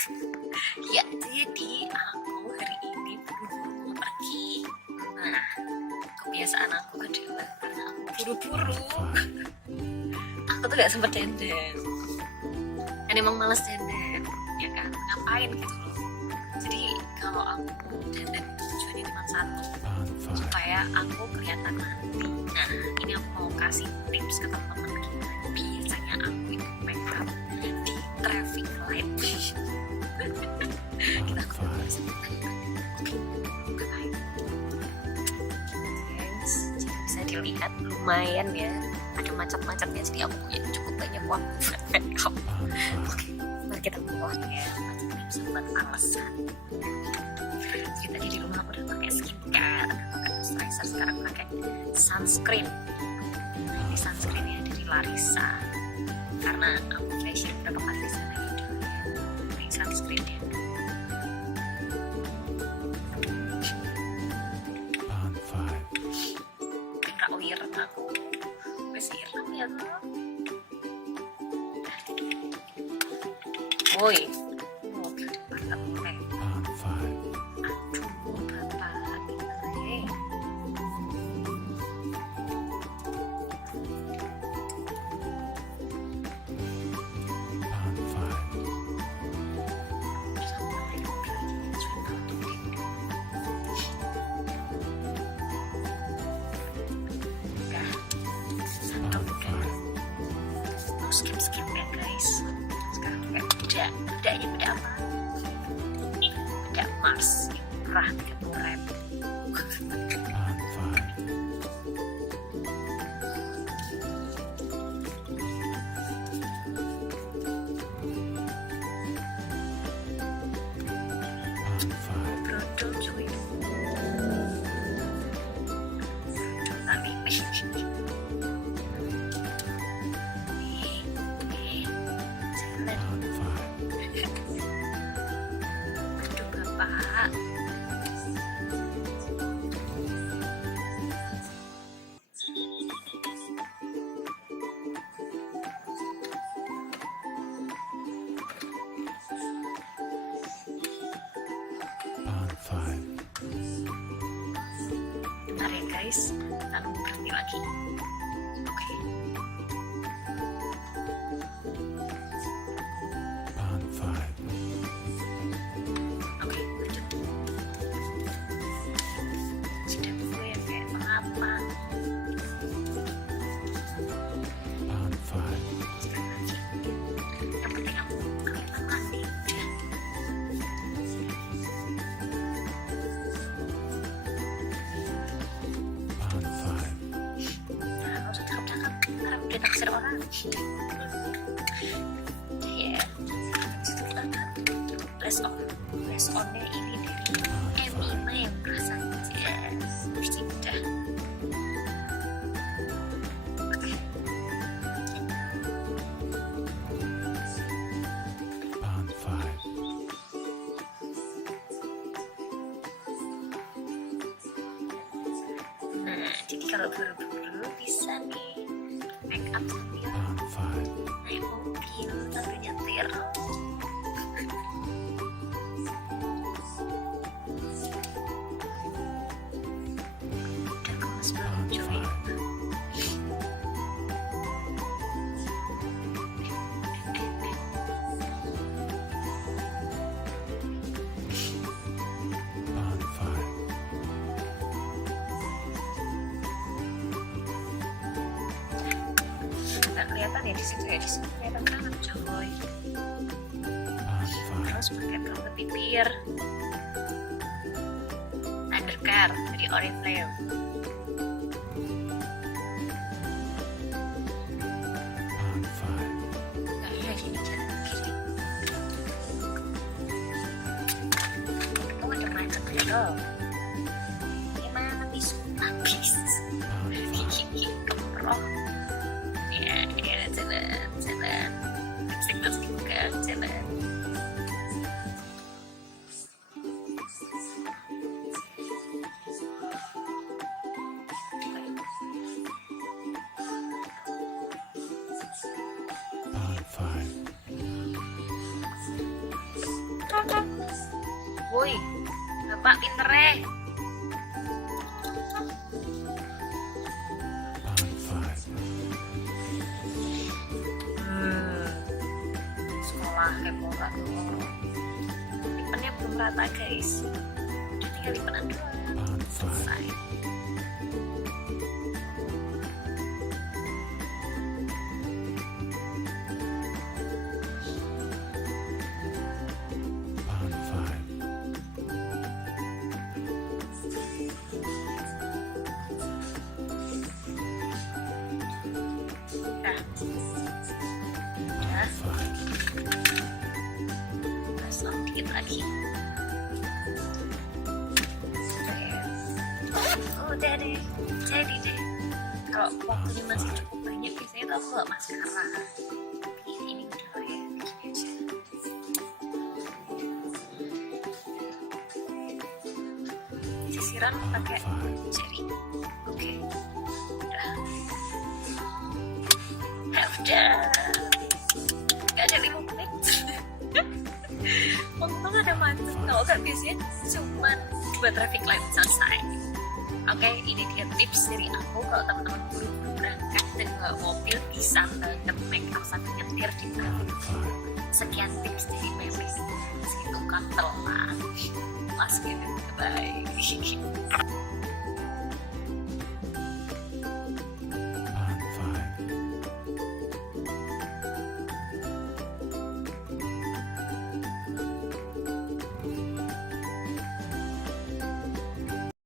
Ya, jadi aku hari ini buru-buru mau pergi. Nah, kebiasaan aku adalah karena aku buru-buru, aku tuh gak sempet dandan. Dan emang males dandan, ya kan? Ngapain gitu loh. Jadi kalau aku dandan tujuannya cuma satu, supaya aku kelihatan mandi. Nah, ini aku mau kasih tips ke teman-teman kita. Biasanya aku itu makeup di traffic light. Kita ngobrol sebentar. Oke, baik. Guys, jadi bisa dilihat lumayan ya, ada macet-macetnya, jadi aku punya cukup banyak waktu buat makeup. Oke, mari kita mulai ya. Macetnya bisa buat alasan. Jadi tadi di rumah aku udah pakai skincare, pakai moisturizer, sekarang pakai sunscreen. Nah, ini sunscreennya dari Larissa, karena aku fashion udah pakai di sana gitu. Ini sunscreennya. Kak wireng aku, masih ireng ya tuh. Woi, mantap mulai. Aduh, bapak, gimana? Skip ya guys. Sekarang pakai bedanya beda apa? Beda Mars yang murah 30.000. Brodol cuy. Brodol tadi. Bapak, bentar ya guys, kita nunggu berhenti lagi. Oke. Oke, lanjut. Sudah gue yang kayak mengapa? Sekali lagi. Yang penting aku kelihatan mandi. Nah, nggak usah cakap-cakap, karena udah naksir orang. Ya, Bless on-nya ini dari M5 yang rasanya bersih udah. Nah, jadi kalau buru-buru bisa nih make up sambil naik mobil sambil nyetir. Udah kemas belum cuy? Nggak kelihatan ya di situ ya, di situ kelihatan banget coy. Terus pakai pelembab bibir undercare dari Oriflame. Nah, iya gini jalan kiri. Itu ada macet ya dong. Gimana bisu habis? Gigi kemerok. Ya, jalan. Lipstick juga jalan. woi bapak pinter sekolah kepo gak tuh, lipennya belum rata guys, udah tinggal lipenan doang selesai. Dikit lagi. Udah deh, jadi deh. Kalau waktunya masih cukup banyak, biasanya tuh aku gak maskara. Tapi ini udah lah ya, bikin aja. Sisiran pakai jari. Oke. Udah. Gak ada 5 menit. Untung ada macet, kalau gak biasanya cuma 2 traffic light selesai. Oke, ini dia tips dari aku kalau teman-teman buru-buru berangkat dan bawa mobil bisa banget makeup sambil nyetir di traffic. Sekian tips dari Melly, segitu kan telat. Mas gitu, bye.